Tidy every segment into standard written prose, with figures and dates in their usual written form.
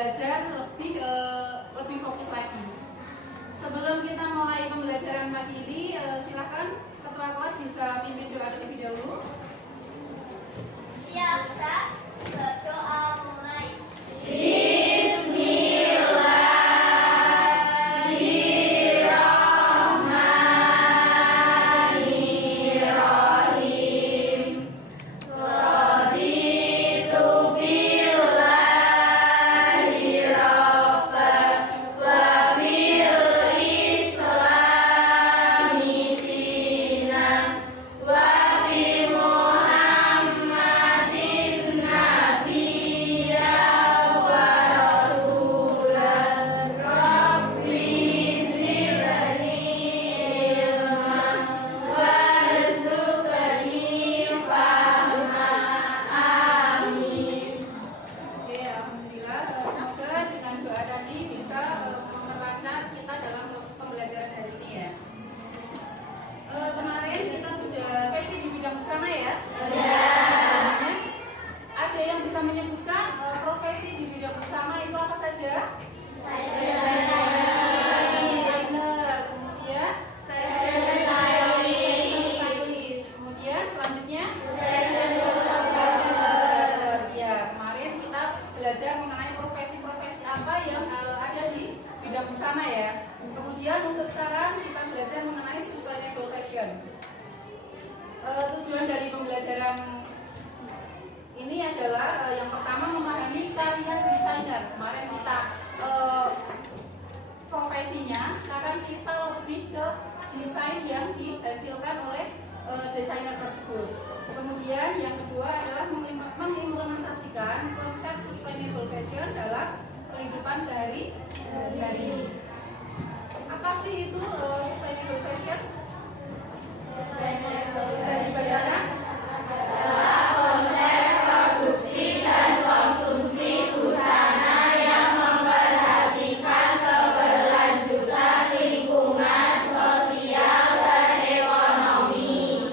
belajar lebih fokus lagi. Sebelum kita mulai pembelajaran pagi ini, silakan ketua kelas bisa pimpin doa terlebih dahulu. Siap, Kak. Berdoa mulai. Tujuan dari pembelajaran ini adalah yang pertama memahami karya desainer. Kemarin kita profesinya, sekarang kita lebih ke desain yang dihasilkan oleh desainer tersebut. Kemudian yang kedua adalah mengimplementasikan konsep sustainable fashion dalam kehidupan sehari-hari. Apa sih itu sustainable fashion? Bisa dibacakan? Adalah konsep produksi dan konsumsi busana yang memperhatikan keberlanjutan lingkungan, sosial, dan ekonomi,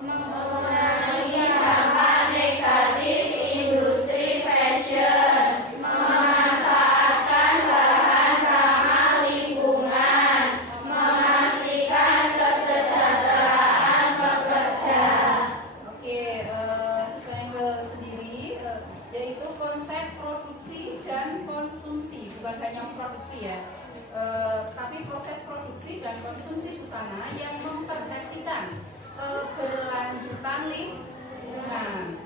mengurangi dampak negatif industri fashion, memanfaatkan bahan ramah lingkungan, memastikan kesejahteraan pekerja. Oke, sustainable sendiri yaitu konsep produksi dan konsumsi, bukan hanya produksi ya, tapi proses produksi dan konsumsi busana yang memperhatikan keberlanjutan lingkungan,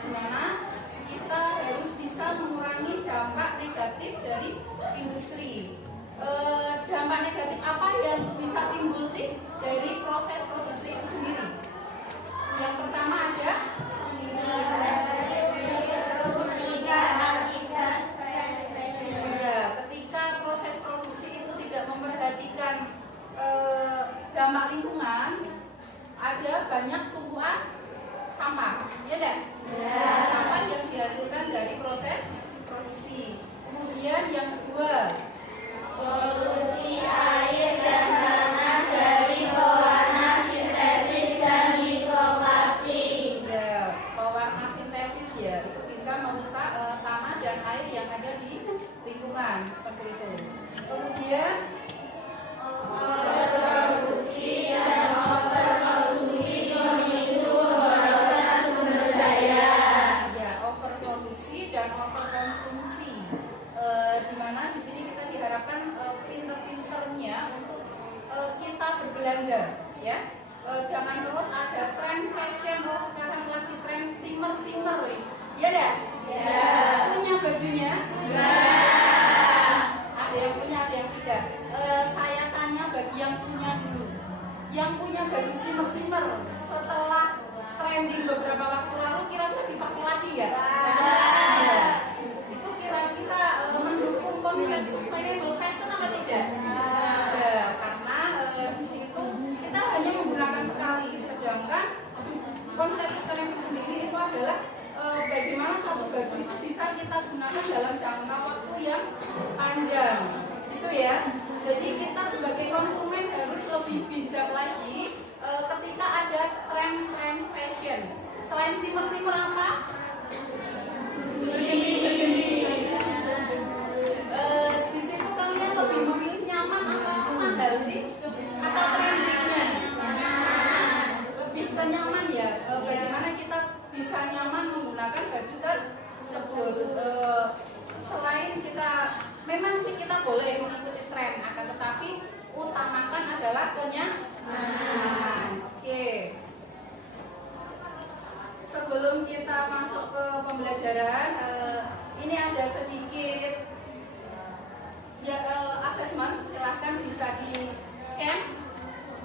di mana kita harus bisa mengurangi dampak negatif dari industri. Dampak negatif apa yang bisa timbul sih dari proses produksi itu sendiri? Yang pertama ada ketika proses produksi itu tidak memperhatikan dampak lingkungan, ada banyak tumpuan sampah, ya kan? Sampah yang dihasilkan dari proses produksi. Kemudian yang kedua, Polusi air dan tanah dari pewarna sintetis dan mikroplastik. pewarna sintetis ya, itu bisa merusak tanah dan air yang ada di lingkungan, seperti itu. Kemudian Overproduksi dan overkonsumsi memicu pemborosan sumber daya. ya, overproduksi dan overkonsumsi, di mana di sini kita diharapkan pinter-pinternya untuk kita berbelanja, ya. Jangan terus ada tren fashion, sekarang lagi tren simmer ya dah? Ya. Punya bajunya? Ya. Ada yang punya, ada yang tidak. Saya tanya bagi yang punya dulu. Yang punya baju simmer setelah trending beberapa waktu lalu, kira-kira dipakai lagi nggak? Ya. Itu kira-kira mendukung konsep sustainable fashion apa tidak? Ya, karena di situ kita hanya menggunakan sekali, sedangkan konsep sustainable sendiri itu adalah bagaimana satu baju itu bisa kita gunakan dalam jangka waktu yang panjang, gitu ya. Jadi kita sebagai konsumen harus lebih bijak lagi ketika ada tren fashion. Selain simmer apa? Bergendi. kita boleh mengikuti tren, akan tetapi utamakan adalah kenyamanan. Oke. Sebelum kita masuk ke pembelajaran, ini ada sedikit ya, asesmen. Silahkan bisa di scan.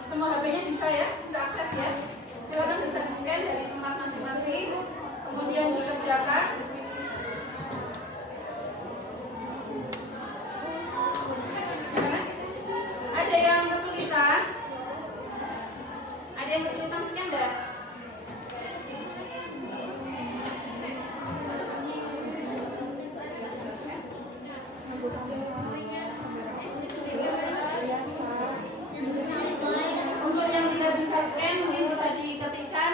Semua HP-nya bisa ya, bisa akses ya. Silahkan bisa di scan dari tempat masing-masing, kemudian dikerjakan. Ada yang kesulitan? Ada yang kesulitan scan enggak? Untuk yang tidak bisa scan mungkin bisa diketikkan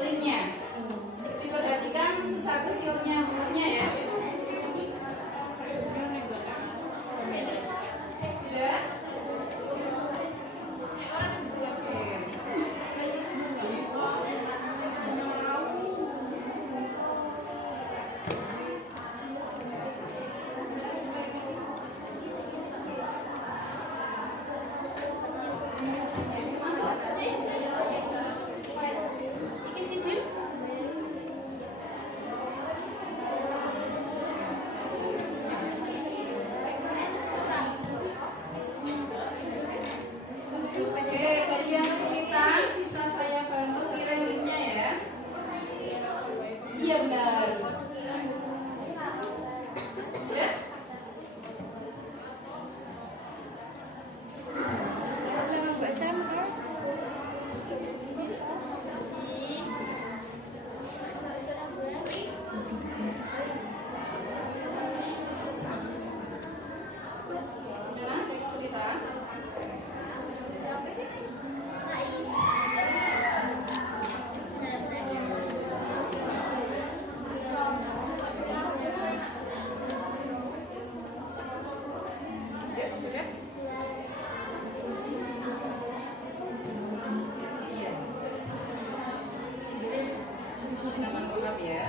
linknya. Diperhatikan besar kecilnya hurufnya ya. Sudah? Oke, bagi yang kesulitan bisa saya bantu kirim linknya ya. Iya benar. Sudah? Gimana? Ada kesulitan? Ya, sudah? Iya. Sinaman lengkap ya.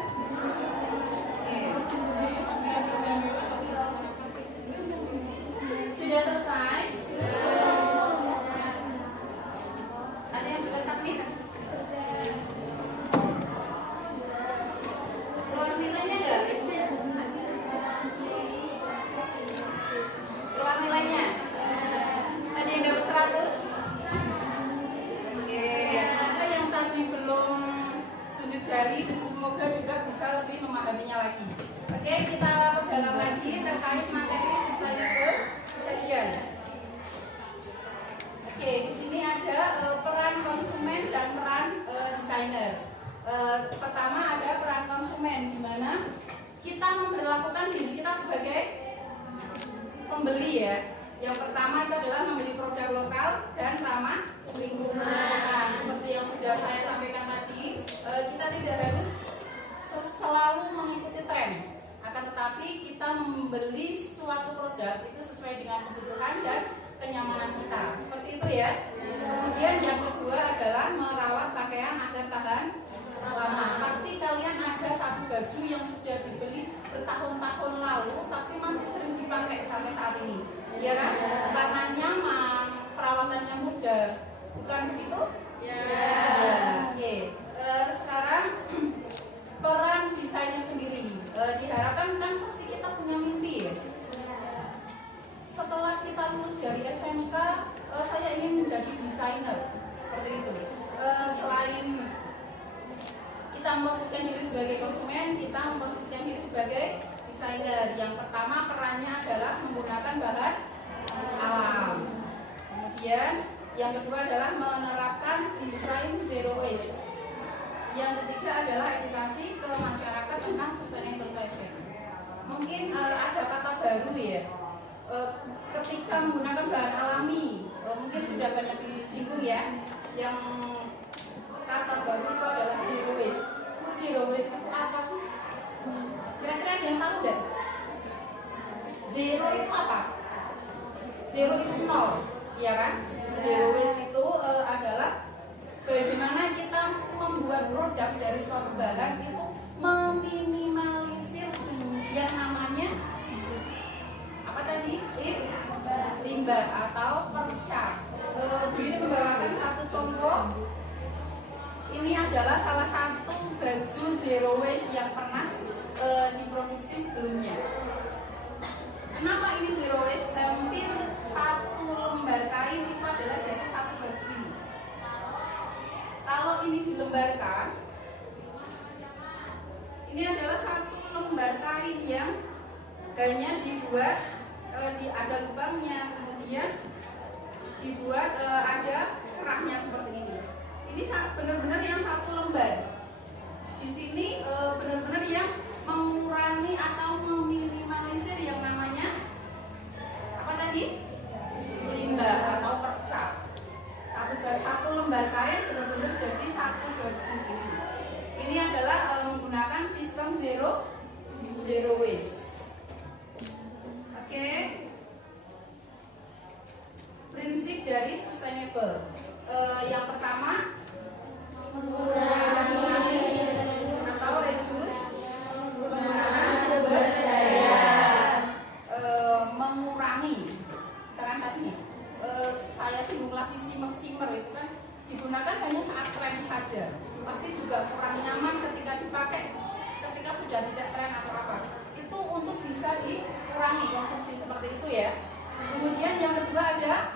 Sudah selesai? Ada yang sudah submit? Keluar nilainya enggak? Keluar nilainya? Ada yang dapat 100? Oke, ada yang tadi belum tunjuk jari, semoga juga bisa lebih memahaminya lagi. Oke, kita perdalam lagi terkait materi sustainable fashion. Oke, di sini ada peran konsumen dan peran desainer. Pertama ada peran konsumen, di mana kita memperlakukan diri kita sebagai pembeli ya. Yang pertama itu adalah membeli produk lokal dan ramah lingkungan. Nah, seperti yang sudah saya sampaikan tadi, kita tidak harus selalu mengikuti tren. Akan tetapi kita membeli suatu produk itu sesuai dengan kebutuhan dan kenyamanan kita. Seperti itu ya. Kemudian yang kedua adalah merawat pakaian agar tahan lama. Pasti kalian ada satu baju yang sudah dibeli bertahun-tahun lalu tapi masih sering dipakai sampai saat ini. Ya kan? Karena nyaman, perawatannya mudah. Bukan begitu? Ya. Oke. Sekarang peran desainer sendiri. Diharapkan kan pasti kita punya mimpi ya. Setelah kita lulus dari SMK, saya ingin menjadi desainer. Seperti itu. Selain kita memposisikan diri sebagai konsumen, kita memposisikan diri sebagai desainer. Yang pertama perannya adalah menggunakan bahan alam. Kemudian yang kedua adalah menerapkan desain zero waste. Yang ketiga adalah edukasi ke masyarakat tentang sustainable fashion. Mungkin ada kata baru ya. Ketika menggunakan bahan alami, mungkin sudah banyak disinggung ya. Yang kata baru itu adalah zero waste. Bu, zero waste itu apa sih? Kira-kira ada yang tahu nggak? Zero itu apa? Zero itu nol, ya kan? Zero waste itu adalah bagaimana kita membuat produk dari suatu bahan itu meminimalisir yang namanya apa tadi? rimba atau perca. Beli membawakan satu contoh. Ini adalah salah satu baju zero waste yang pernah diproduksi sebelumnya. Kenapa ini zero waste? Hampir satu lembar kain itu adalah jadi satu baju ini. Kalau ini dilembarkan, ini adalah satu lembar kain yang hanya dibuat ada lubangnya, kemudian dibuat ada kerahnya seperti ini. Ini benar-benar yang satu lembar. Di sini benar-benar yang mengurangi atau meminimalisir yang namanya apa tadi? Limbah atau perca. Satu lembar kain benar-benar jadi satu baju ini. Ini adalah menggunakan sistem zero waste. Oke. Prinsip dari sustainable. Yang pertama mengurangi atau reduce penggunaan sumber daya. Mengurangi. Kita kan tadi saya singgung lagi shimmer itu kan digunakan hanya saat tren saja. Pasti juga kurang nyaman ketika dipakai ketika sudah tidak tren atau apa. Itu untuk bisa dikurangi konsumsi seperti itu ya. Kemudian yang kedua ada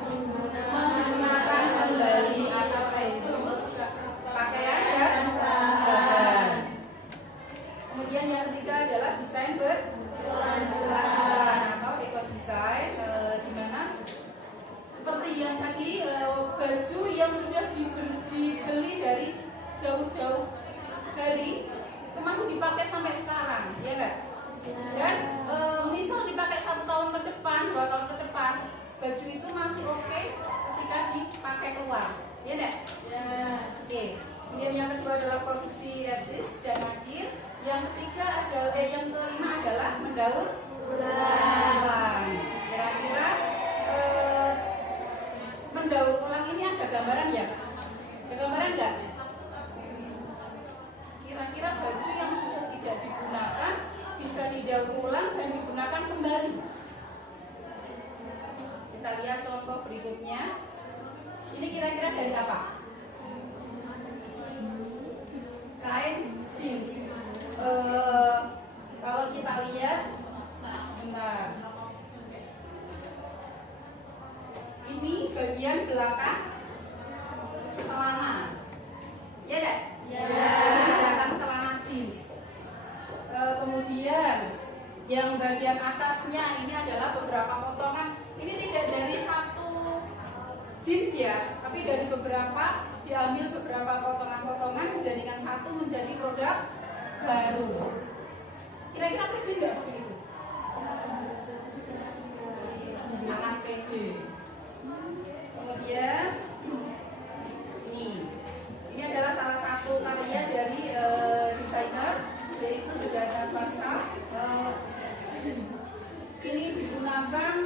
menggunakan kembali atau reuse pakaian dan bahan. Kemudian yang ketiga adalah desain berkelanjutan atau eco design, di mana seperti yang tadi baju yang sudah dibeli dari jauh-jauh hari itu masih dipakai sampai sekarang, ya enggak? Dan misal dipakai 1 tahun ke depan, 2 tahun ke depan, baju itu masih oke ketika dipakai keluar, ya enggak? Ya. Oke. Kemudian yang kedua adalah produksi etis dan adil. Yang ketiga adalah yang kelima adalah mendaur ulang. Kira-kira mendaur ulang ini ada gambaran ya? Ada gambaran nggak? Kira-kira baju yang sudah tidak digunakan bisa didaur ulang dan digunakan kembali. Kita lihat contoh berikutnya. Ini kira-kira dari apa? Kain jeans. Kalau kita lihat, sebentar. Ini bagian belakang celana. Ya enggak? Ya. Bagian belakang celana jeans. Kemudian yang bagian atasnya ini adalah beberapa potongan. Ini tidak dari satu jeans ya, tapi dari beberapa, diambil beberapa potongan-potongan dijadikan satu menjadi produk baru. Kira-kira pede nggak begitu? Sangat pede. Kemudian ini adalah salah satu karya dari desainer, yaitu Sudarna Swarsa. Ini digunakan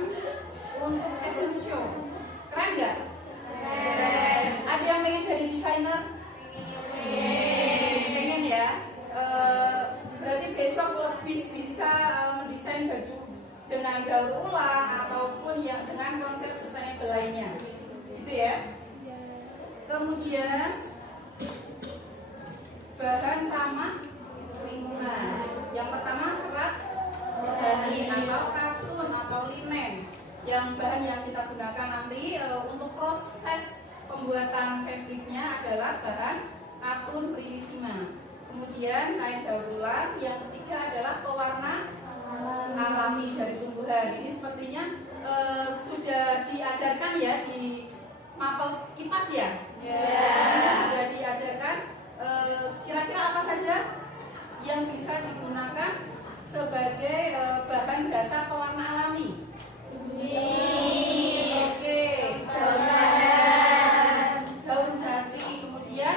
untuk fashion show. Keren nggak? Keren. Ada yang pengen jadi desainer? Pengen ya? Berarti besok lebih bisa mendesain baju dengan daur ulang ataupun yang dengan konsep sustainable lainnya, gitu ya. Kemudian bahan ramah lingkungan. Yang pertama serat organik atau katun atau linen. Yang bahan yang kita gunakan nanti untuk proses pembuatan fabriknya adalah bahan katun Primissima. Kemudian kain daur ulang. Yang ketiga adalah pewarna alami dari tumbuhan. Ini sepertinya sudah diajarkan ya di mapel IPAS ya. Ini sudah diajarkan. Kira-kira apa saja yang bisa digunakan sebagai bahan dasar pewarna alami? Oke. Daun jati. Kemudian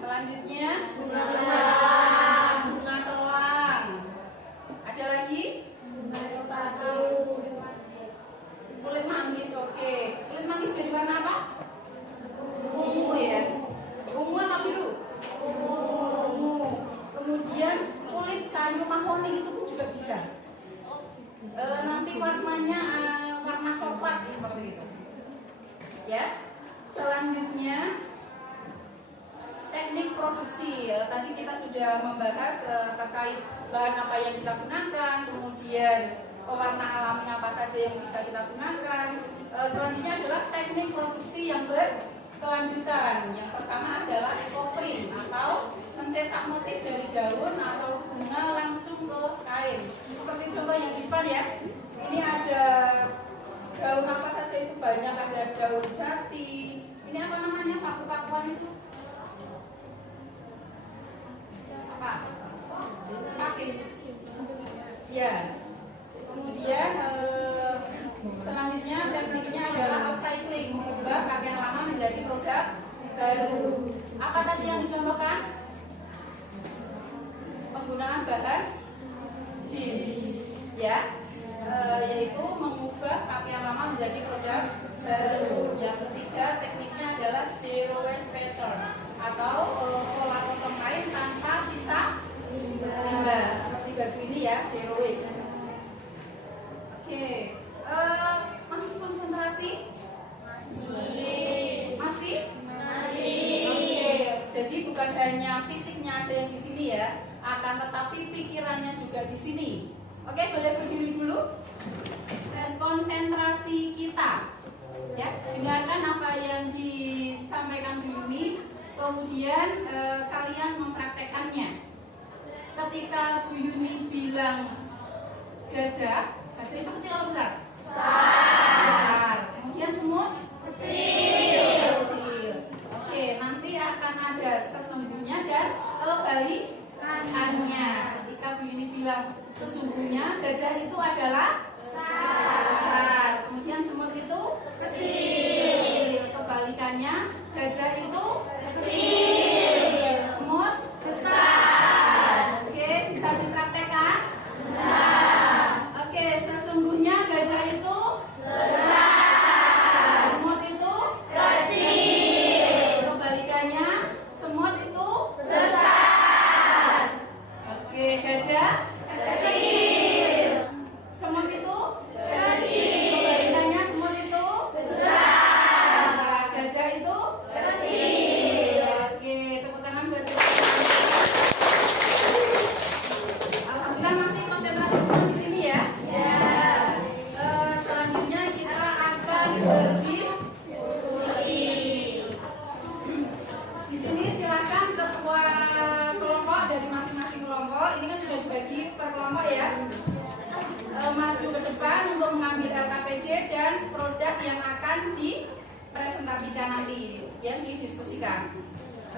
selanjutnya bunga telang. Ada lagi? Kulit manggis. Oke. Kulit manggis jadi warna apa? Ungu ya. Ungu atau biru? Ungu. Kemudian kulit kayu mahoni itu pun juga bisa. Nanti warnanya warna coklat seperti itu. Ya. Selanjutnya teknik produksi. Tadi kita sudah membahas terkait bahan apa yang kita gunakan, kemudian pewarna alami apa saja yang bisa kita gunakan. Selanjutnya adalah teknik produksi yang berkelanjutan. Yang pertama adalah eco-print atau mencetak motif dari daun atau bunga langsung ke kain. Seperti contoh yang di depan ya. Ini ada daun apa saja itu banyak, ada daun jati. Ini apa namanya paku-pakuan itu? Apa? Pakis. Ya. Kemudian selanjutnya tekniknya adalah upcycling, mengubah pakaian lama menjadi produk baru. Apa tadi yang dicontohkan? Penggunaan bahan jeans, ya, yaitu mengubah pakaian lama menjadi produk baru. Yang ketiga tekniknya adalah zero waste pattern atau pola potong kain tanpa sisa limbah, seperti baju ini ya, zero waste. Oke, masih konsentrasi? Masih? Oke, jadi bukan hanya fisiknya aja yang di sini ya, akan tetapi pikirannya juga di sini. Oke, boleh berdiri dulu. Tes konsentrasi kita. Ya, dengarkan apa yang disampaikan Bu Yuni, kemudian kalian mempraktekannya. Ketika Bu Yuni bilang gajah itu kecil atau besar? Besar. Kemudian semut? Kecil. Oke, nanti akan ada sesungguhnya dan kebalikannya. Ketika Bu Yuni bilang sesungguhnya gajah itu adalah besar. Kemudian semut itu kecil. Kebalikannya gajah itu kecil. Semut besar. Oke, bisa dipraktekkan? Oke, sesungguhnya gajah itu besar. Semut itu kecil. Kebalikannya semut itu besar. Oke, gajah kecil. Semut itu kecil. Kebalikannya semut itu besar. Nah, gajah itu kecil. Oke, tepuk tangan buat alhamdulillah masih konsentrasi semua di sini ya. Selanjutnya kita akan berdiskusi. Di sini silakan ketua kelompok dari masing-masing kelompok. Ini kan sudah dibagi per kelompok ya. Maju ke depan untuk mengambil LKPD dan produk yang akan dipresentasikan nanti, yang didiskusikan.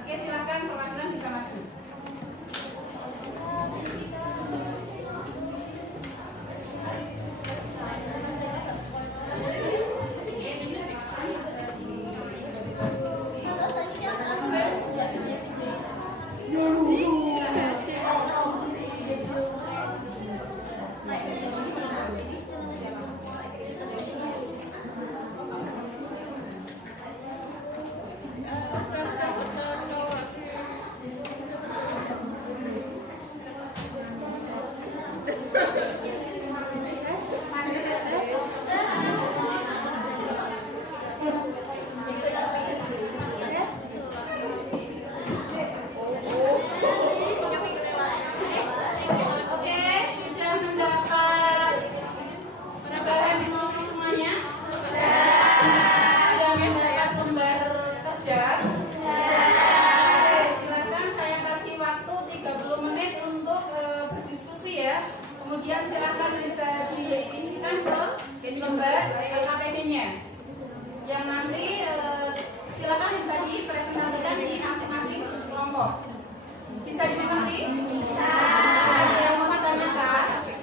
Oke, silakan perwakilan bisa maju. Kemudian silakan bisa diisikan ke lembar LKPD-nya. Yang nanti silakan bisa dipresentasikan di masing-masing kelompok. Bisa dimengerti? Bisa. Ada yang mau tanyakan? Oke.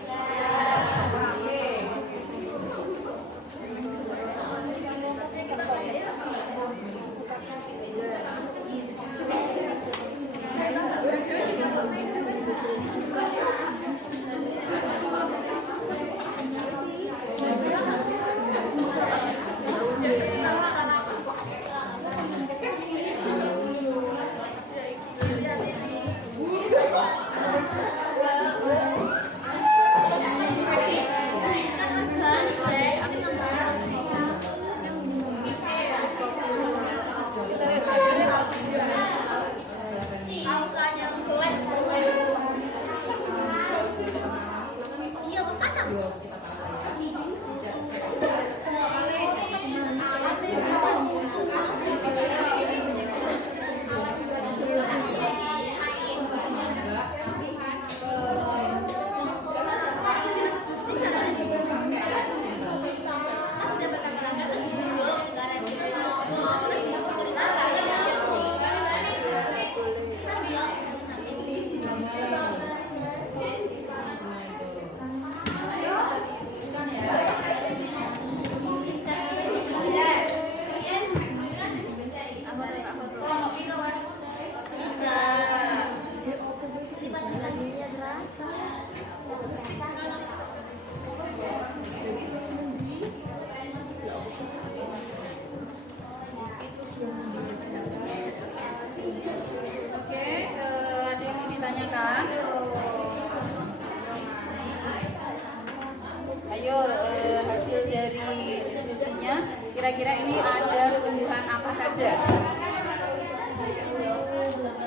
aja.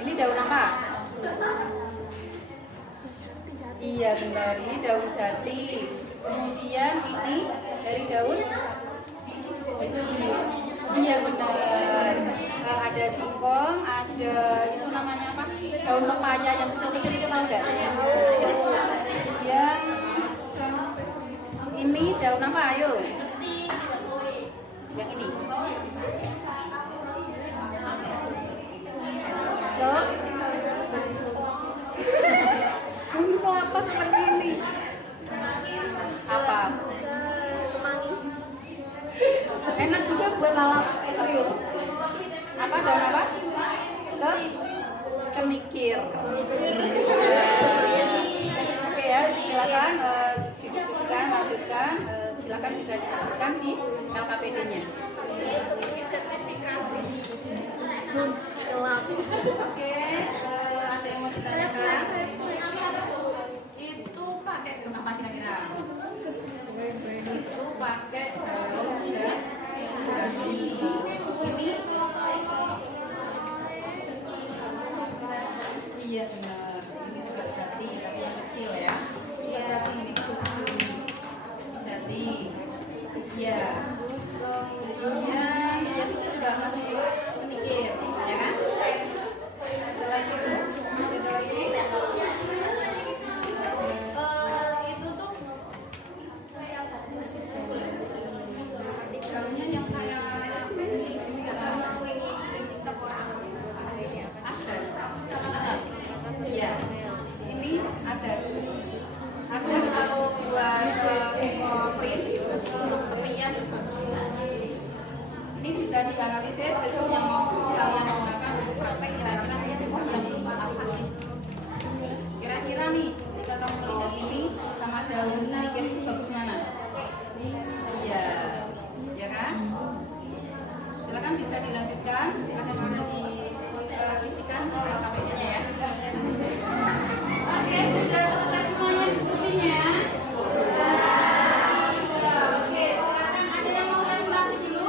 Ini daun apa? Iya benar, ini daun jati. Kemudian ini dari daun. Iya benar. Ada singkong, ada itu namanya apa? Daun pepaya yang kecil-kecil itu tahu nggak? Kemudian ini daun apa? Ayo. Yang ini. Tuh. Kamu mau apa seperti ini? Apa? Enak juga buat lalap, serius. Apa daun apa? Kenikir. Oke ya, silakan didiskusikan, lanjutkan. Silakan bisa didiskusikan di LKPD-nya. Oke, ada yang mau ditanyakan? Itu pakai daun apa kira-kira? Itu pakai daun jati. Ini iya benar. Ini juga jati, tapi yang kecil ya. Jati ini kecil-kecil ini. Jati. Iya. Kemudian ya kita juga masih menikir, ya kan? Selain itu masih ada lagi. Itu tuh daunnya yang kayak iya, ini adas. Adas kalau buat ekoprint untuk tepian bagus. Ini bisa dianalisis besok yang mau kalian gunakan untuk praktek kira-kira oh yang apa sih? Kira-kira nih, ketika kamu melihat ini sama daun kenikir itu bagus mana? Iya, ya kan? Silakan bisa dilanjutkan, silakan bisa diisikan ke LKPD-nya ya. Oke, sudah selesai semuanya diskusinya. Oke, silakan ada yang mau presentasi dulu?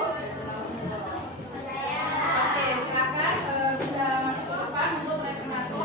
Oke, silakan bisa masuk ke depan untuk presentasi.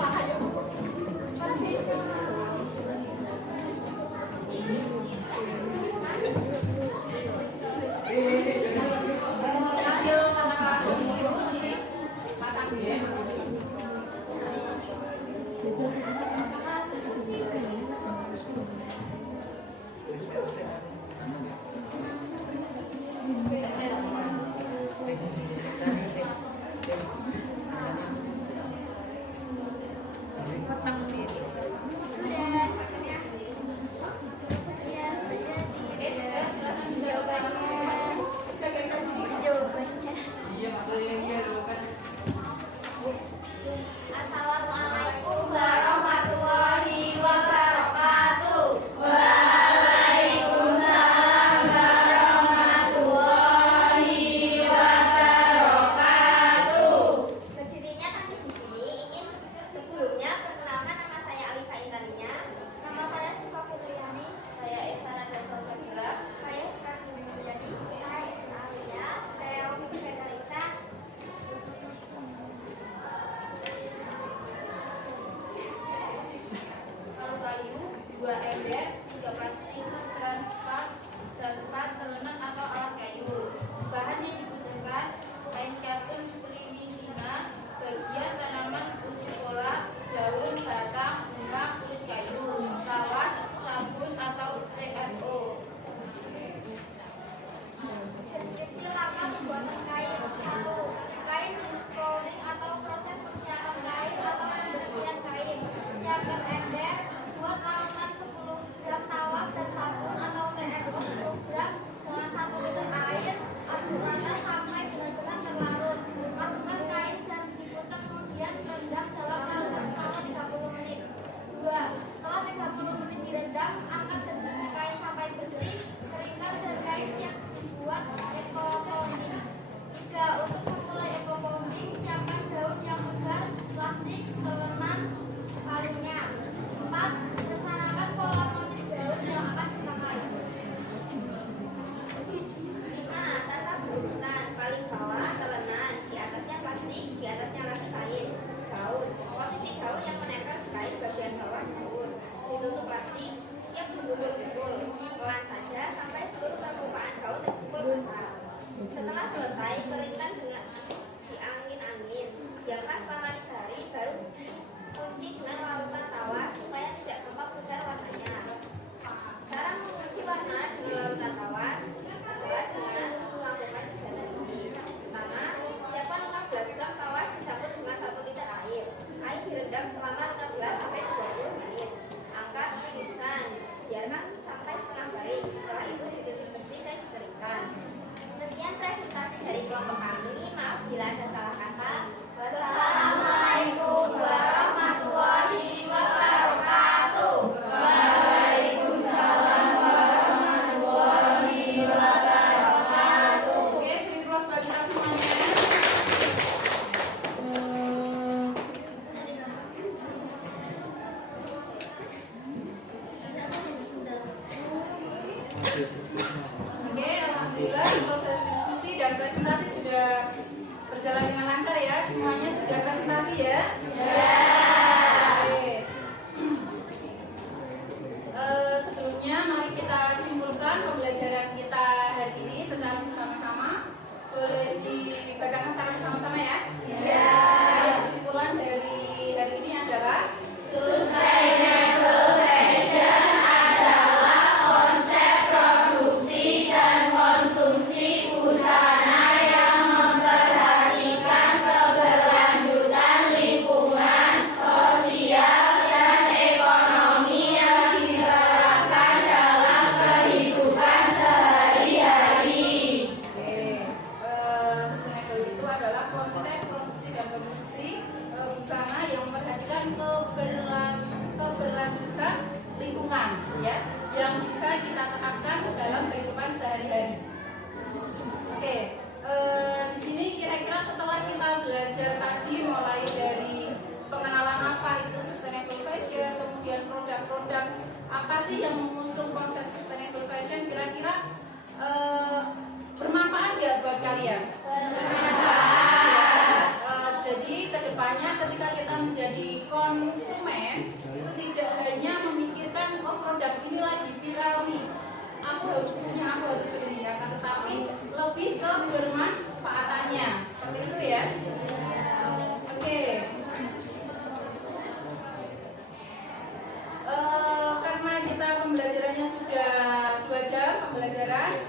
Oke, alhamdulillah proses diskusi dan presentasi sudah berjalan dengan lancar ya. Semuanya sudah presentasi ya? Ya. Oke. Sebelumnya mari kita simpulkan pembelajaran kita hari ini secara bersama-sama. Boleh dibacakan secara bersama-sama ya? Ya. Kesimpulan dari hari ini adalah sustainable fashion adalah konsep produksi dan konsumsi busana yang memperhatikan keberlanjutan lingkungan, sosial, dan ekonomi yang diterapkan dalam kehidupan sehari-hari. Sustainable itu adalah konsep produksi dan konsumsi busana yang memperhatikan keberlanjutan lingkungan, ya, yang bisa kita terapkan dalam kehidupan sehari-hari. Oke, di sini kira-kira setelah kita belajar tadi mulai dari pengenalan apa itu sustainable fashion, kemudian produk-produk apa sih yang mengusung konsep sustainable fashion, kira-kira bermanfaat nggak buat kalian? Jadi kedepannya ketika kita menjadi konsumen itu tidak hanya memikirkan produk ini lagi viral nih, aku harus punya, aku harus beli, akan tetapi lebih ke bermanfaatannya, seperti itu ya. Oke. Karena kita pembelajarannya sudah 2 jam pembelajaran,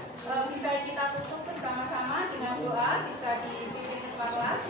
bisa kita tutup bersama-sama dengan doa, bisa dipimpin ketua kelas.